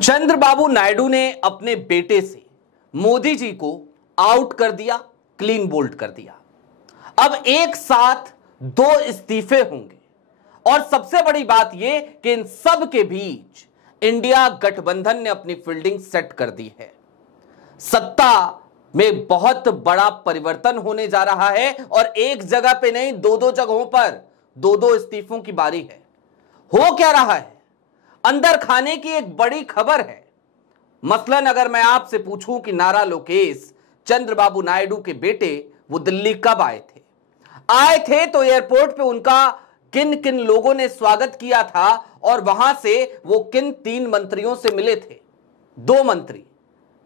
चंद्रबाबू नायडू ने अपने बेटे से मोदी जी को आउट कर दिया, क्लीन बोल्ड कर दिया। अब एक साथ दो इस्तीफे होंगे और सबसे बड़ी बात यह कि इन सब के बीच इंडिया गठबंधन ने अपनी फील्डिंग सेट कर दी है। सत्ता में बहुत बड़ा परिवर्तन होने जा रहा है और एक जगह पे नहीं, दो दो जगहों पर दो दो इस्तीफों की बारी है। हो क्या रहा है? अंदर खाने की एक बड़ी खबर है। मसलन अगर मैं आपसे पूछूं कि नारा लोकेश चंद्रबाबू नायडू के बेटे वो दिल्ली कब आए थे तो एयरपोर्ट पे उनका किन किन लोगों ने स्वागत किया था और वहां से वो किन 3 मंत्रियों से मिले थे। 2 मंत्री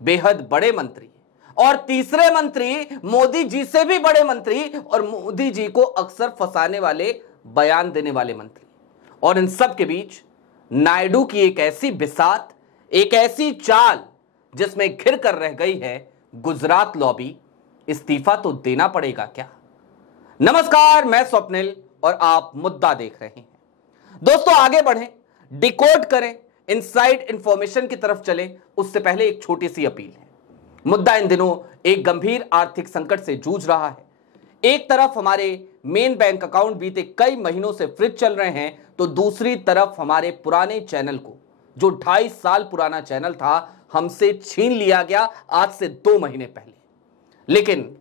बेहद बड़े मंत्री और तीसरे मंत्री मोदी जी से भी बड़े मंत्री और मोदी जी को अक्सर फंसाने वाले, बयान देने वाले मंत्री। और इन सब के बीच नायडू की एक ऐसी बिसात, एक ऐसी चाल जिसमें घिर कर रह गई है गुजरात लॉबी। इस्तीफा तो देना पड़ेगा क्या? नमस्कार, मैं स्वप्निल और आप मुद्दा देख रहे हैं। दोस्तों आगे बढ़ें, डिकोड करें, इनसाइड इंफॉर्मेशन की तरफ चलें, उससे पहले एक छोटी सी अपील है। मुद्दा इन दिनों एक गंभीर आर्थिक संकट से जूझ रहा है। एक तरफ हमारे मेन बैंक अकाउंट बीते कई महीनों से फ्रीज चल रहे हैं, तो दूसरी तरफ हमारे पुराने चैनल को, जो 2.5 साल पुराना चैनल था, हमसे छीन लिया गया आज से 2 महीने पहले। लेकिन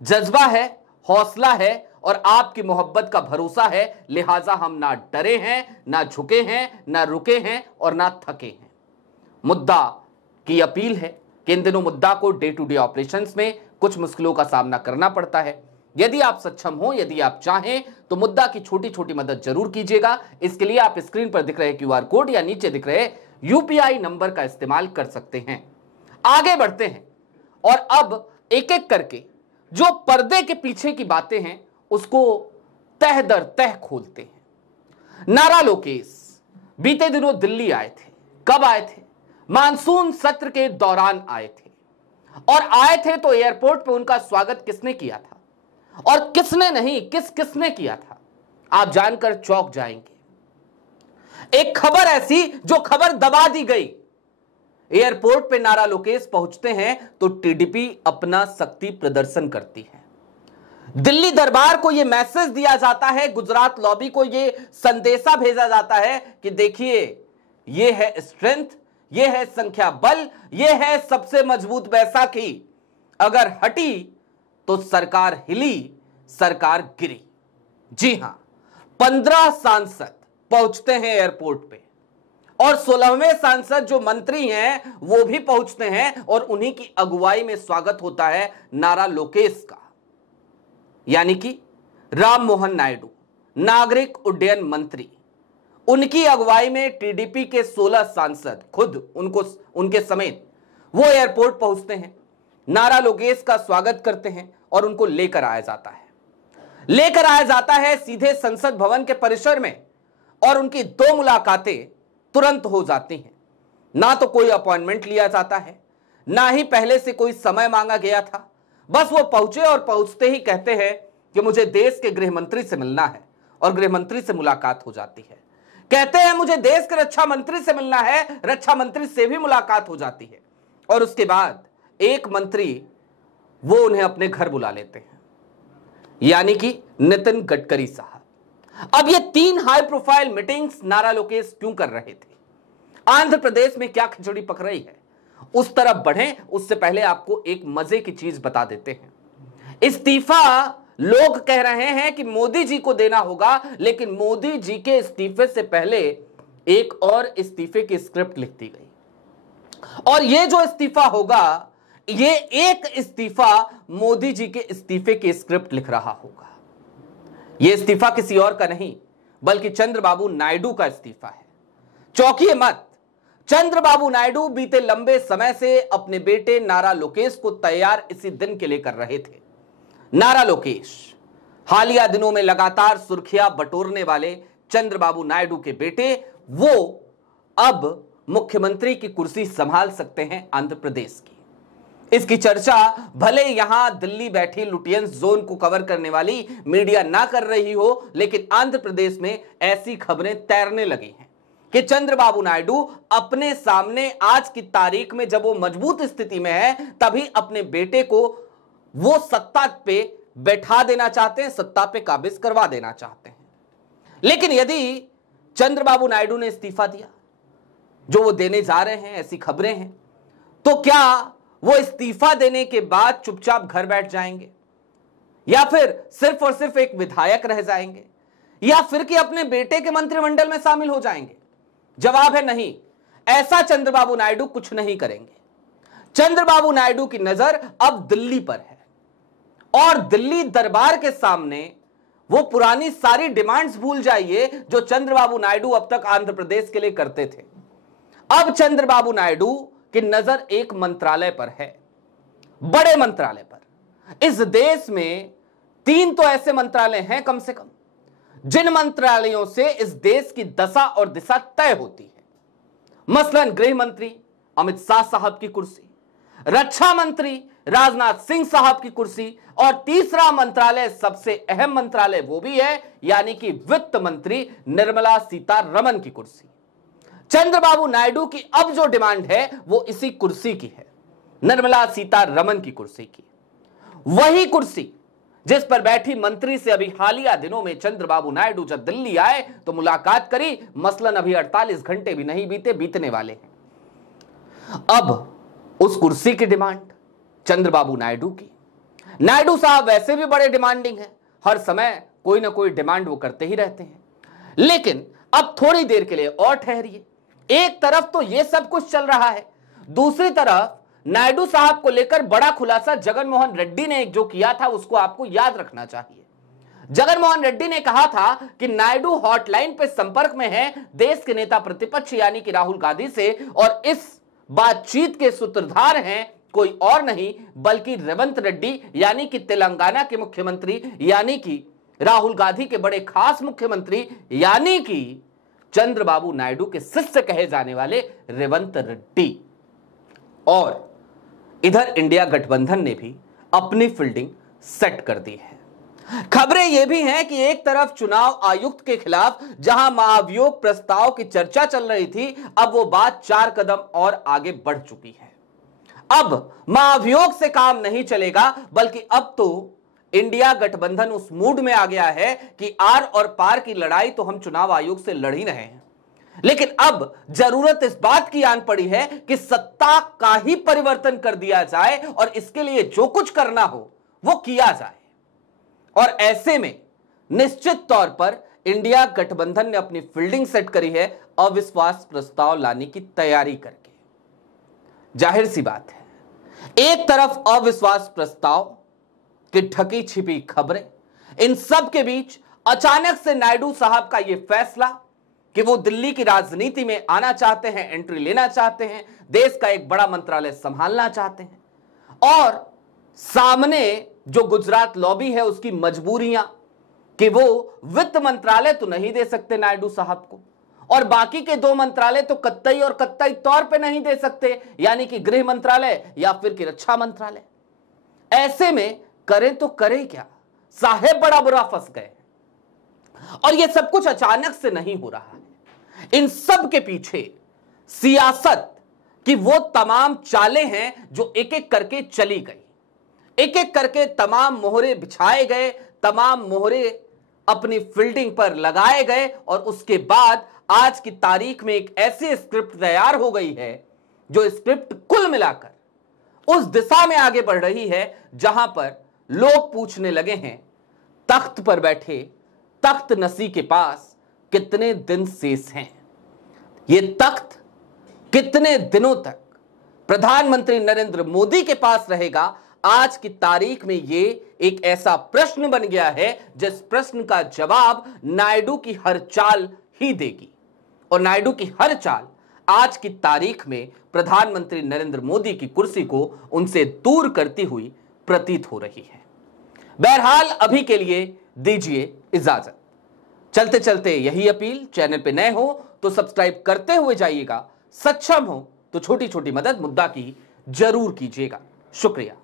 जज्बा है, हौसला है और आपकी मोहब्बत का भरोसा है, लिहाजा हम ना डरे हैं, ना झुके हैं, ना रुके हैं और ना थके हैं। मुद्दा की अपील है कि इन दिनों मुद्दा को डे टू डे ऑपरेशंस में कुछ मुश्किलों का सामना करना पड़ता है। यदि आप सक्षम हो, यदि आप चाहें तो मुद्दा की छोटी छोटी मदद जरूर कीजिएगा। इसके लिए आप स्क्रीन पर दिख रहे QR कोड या नीचे दिख रहे UPI नंबर का इस्तेमाल कर सकते हैं। आगे बढ़ते हैं और अब एक एक करके जो पर्दे के पीछे की बातें हैं उसको तह दर तह खोलते हैं। नारा लोकेश बीते दिनों दिल्ली आए थे। कब आए थे? मानसून सत्र के दौरान आए थे और आए थे तो एयरपोर्ट पे उनका स्वागत किसने किया था और किसने नहीं, किसने किया था, आप जानकर चौंक जाएंगे। एक खबर ऐसी जो खबर दबा दी गई। एयरपोर्ट पे नारा लोकेश पहुंचते हैं तो टीडीपी अपना शक्ति प्रदर्शन करती है। दिल्ली दरबार को यह मैसेज दिया जाता है, गुजरात लॉबी को यह संदेशा भेजा जाता है कि देखिए यह है स्ट्रेंथ, यह है संख्या बल, यह है सबसे मजबूत बैसाखी। अगर हटी तो सरकार हिली, सरकार गिरी। जी हां, 15 सांसद पहुंचते हैं एयरपोर्ट पे और 16वें सांसद जो मंत्री हैं वो भी पहुंचते हैं और उन्हीं की अगुवाई में स्वागत होता है नारा लोकेश का, यानी कि राम मोहन नायडू, नागरिक उड्डयन मंत्री। उनकी अगुवाई में टीडीपी के 16 सांसद खुद उनके समेत वो एयरपोर्ट पहुंचते हैं, नारा लोकेश का स्वागत करते हैं और उनको लेकर आया जाता है सीधे संसद भवन के परिसर में और उनकी 2 मुलाकातें तुरंत हो जाती हैं। ना तो कोई अपॉइंटमेंट लिया जाता है, ना ही पहले से कोई समय मांगा गया था। बस वो पहुंचे और पहुंचते ही कहते हैं कि मुझे देश के गृह मंत्री से मिलना है और गृह मंत्री से मुलाकात हो जाती है। कहते हैं मुझे देश के रक्षा मंत्री से मिलना है, रक्षा मंत्री से भी मुलाकात हो जाती है और उसके बाद एक मंत्री वो उन्हें अपने घर बुला लेते हैं, यानी कि नितिन गडकरी साहब। अब ये 3 हाई प्रोफाइल मीटिंग्स नारा लोकेश क्यों कर रहे थे? आंध्र प्रदेश में क्या खिचड़ी पक रही है, उस तरफ बढ़ें उससे पहले आपको एक मजे की चीज बता देते हैं। इस्तीफा लोग कह रहे हैं कि मोदी जी को देना होगा, लेकिन मोदी जी के इस्तीफे से पहले एक और इस्तीफे की स्क्रिप्ट लिख दी गई और यह जो इस्तीफा होगा, ये एक इस्तीफा मोदी जी के इस्तीफे की स्क्रिप्ट लिख रहा होगा। यह इस्तीफा किसी और का नहीं बल्कि चंद्रबाबू नायडू का इस्तीफा है। चौंकिए मत, चंद्रबाबू नायडू बीते लंबे समय से अपने बेटे नारा लोकेश को तैयार इसी दिन के लिए कर रहे थे। नारा लोकेश हालिया दिनों में लगातार सुर्खियां बटोरने वाले चंद्रबाबू नायडू के बेटे, वो अब मुख्यमंत्री की कुर्सी संभाल सकते हैं आंध्र प्रदेश की। इसकी चर्चा भले यहां दिल्ली बैठी लुटियंस जोन को कवर करने वाली मीडिया ना कर रही हो, लेकिन आंध्र प्रदेश में ऐसी खबरें तैरने लगी हैं कि चंद्रबाबू नायडू अपने सामने आज की तारीख में जब वो मजबूत स्थिति में है तभी अपने बेटे को वो सत्ता पे बैठा देना चाहते हैं, सत्ता पे काबिज करवा देना चाहते हैं। लेकिन यदि चंद्रबाबू नायडू ने इस्तीफा दिया, जो वो देने जा रहे हैं, ऐसी खबरें हैं, तो क्या वो इस्तीफा देने के बाद चुपचाप घर बैठ जाएंगे या फिर सिर्फ और सिर्फ एक विधायक रह जाएंगे या फिर कि अपने बेटे के मंत्रिमंडल में शामिल हो जाएंगे? जवाब है नहीं, ऐसा चंद्रबाबू नायडू कुछ नहीं करेंगे। चंद्रबाबू नायडू की नजर अब दिल्ली पर है और दिल्ली दरबार के सामने वो पुरानी सारी डिमांड्स भूल जाइए जो चंद्रबाबू नायडू अब तक आंध्र प्रदेश के लिए करते थे। अब चंद्रबाबू नायडू की नजर एक मंत्रालय पर है, बड़े मंत्रालय पर। इस देश में 3 तो ऐसे मंत्रालय हैं कम से कम जिन मंत्रालयों से इस देश की दशा और दिशा तय होती है। मसलन गृह मंत्री अमित शाह साहब की कुर्सी, रक्षा मंत्री राजनाथ सिंह साहब की कुर्सी और तीसरा मंत्रालय, सबसे अहम मंत्रालय वो भी है, यानी कि वित्त मंत्री निर्मला सीतारमण की कुर्सी। चंद्रबाबू नायडू की अब जो डिमांड है वो इसी कुर्सी की है, निर्मला सीतारमण की कुर्सी की। वही कुर्सी जिस पर बैठी मंत्री से अभी हालिया दिनों में चंद्रबाबू नायडू जब दिल्ली आए तो मुलाकात करी, मसलन अभी 48 घंटे भी नहीं बीतने वाले हैं। अब उस कुर्सी की डिमांड चंद्रबाबू नायडू की। नायडू साहब वैसे भी बड़े डिमांडिंग हैं, हर समय कोई ना कोई डिमांड वो करते ही रहते हैं। लेकिन अब थोड़ी देर के लिए और ठहरिए। एक तरफ तो ये सब कुछ चल रहा है, दूसरी तरफ नायडू साहब को लेकर बड़ा खुलासा जगन मोहन रेड्डी ने जो किया था उसको आपको याद रखना चाहिए। जगन मोहन रेड्डी ने कहा था कि नायडू हॉटलाइन पे संपर्क में है देश के नेता प्रतिपक्ष यानी कि राहुल गांधी से और इस बातचीत के सूत्रधार हैं कोई और नहीं बल्कि रेवंत रेड्डी यानी कि तेलंगाना के मुख्यमंत्री, यानी कि राहुल गांधी के बड़े खास मुख्यमंत्री, यानी कि चंद्रबाबू नायडू के शिष्य कहे जाने वाले रेवंत रेड्डी। और इधर इंडिया गठबंधन ने भी अपनी फील्डिंग सेट कर दी है। खबरें यह भी हैं कि एक तरफ चुनाव आयुक्त के खिलाफ जहां महाभियोग प्रस्ताव की चर्चा चल रही थी, अब वो बात 4 कदम और आगे बढ़ चुकी है। अब महाभियोग से काम नहीं चलेगा बल्कि अब तो इंडिया गठबंधन उस मूड में आ गया है कि आर और पार की लड़ाई तो हम चुनाव आयोग से लड़ ही रहे हैं, लेकिन अब जरूरत इस बात की आन पड़ी है कि सत्ता का ही परिवर्तन कर दिया जाए और इसके लिए जो कुछ करना हो वो किया जाए। और ऐसे में निश्चित तौर पर इंडिया गठबंधन ने अपनी फील्डिंग सेट करी है अविश्वास प्रस्ताव लाने की तैयारी करके। जाहिर सी बात है, एक तरफ अविश्वास प्रस्ताव की ढकी छिपी खबरें, इन सब के बीच अचानक से नायडू साहब का यह फैसला कि वो दिल्ली की राजनीति में आना चाहते हैं, एंट्री लेना चाहते हैं, देश का एक बड़ा मंत्रालय संभालना चाहते हैं। और सामने जो गुजरात लॉबी है उसकी मजबूरियां कि वो वित्त मंत्रालय तो नहीं दे सकते नायडू साहब को और बाकी के 2 मंत्रालय तो कतई और कतई तौर पे नहीं दे सकते, यानी कि गृह मंत्रालय या फिर कि रक्षा मंत्रालय। ऐसे में करें तो करें क्या, साहेब बड़ा बुरा फंस गए। और यह सब कुछ अचानक से नहीं हो रहा है, इन सब के पीछे सियासत की वो तमाम चालें हैं जो एक एक करके चली गई, एक एक करके तमाम मोहरे बिछाए गए, तमाम मोहरे अपनी फील्डिंग पर लगाए गए और उसके बाद आज की तारीख में एक ऐसी स्क्रिप्ट तैयार हो गई है जो स्क्रिप्ट कुल मिलाकर उस दिशा में आगे बढ़ रही है जहां पर लोग पूछने लगे हैं तख्त पर बैठे तख्त नसी के पास कितने दिन शेष हैं, ये तख्त कितने दिनों तक प्रधानमंत्री नरेंद्र मोदी के पास रहेगा। आज की तारीख में ये एक ऐसा प्रश्न बन गया है जिस प्रश्न का जवाब नायडू की हर चाल ही देगी और नायडू की हर चाल आज की तारीख में प्रधानमंत्री नरेंद्र मोदी की कुर्सी को उनसे दूर करती हुई प्रतीत हो रही है। बहरहाल अभी के लिए दीजिए इजाजत। चलते चलते यही अपील, चैनल पे नए हो तो सब्सक्राइब करते हुए जाइएगा, सक्षम हो तो छोटी छोटी मदद मुद्दा की जरूर कीजिएगा। शुक्रिया।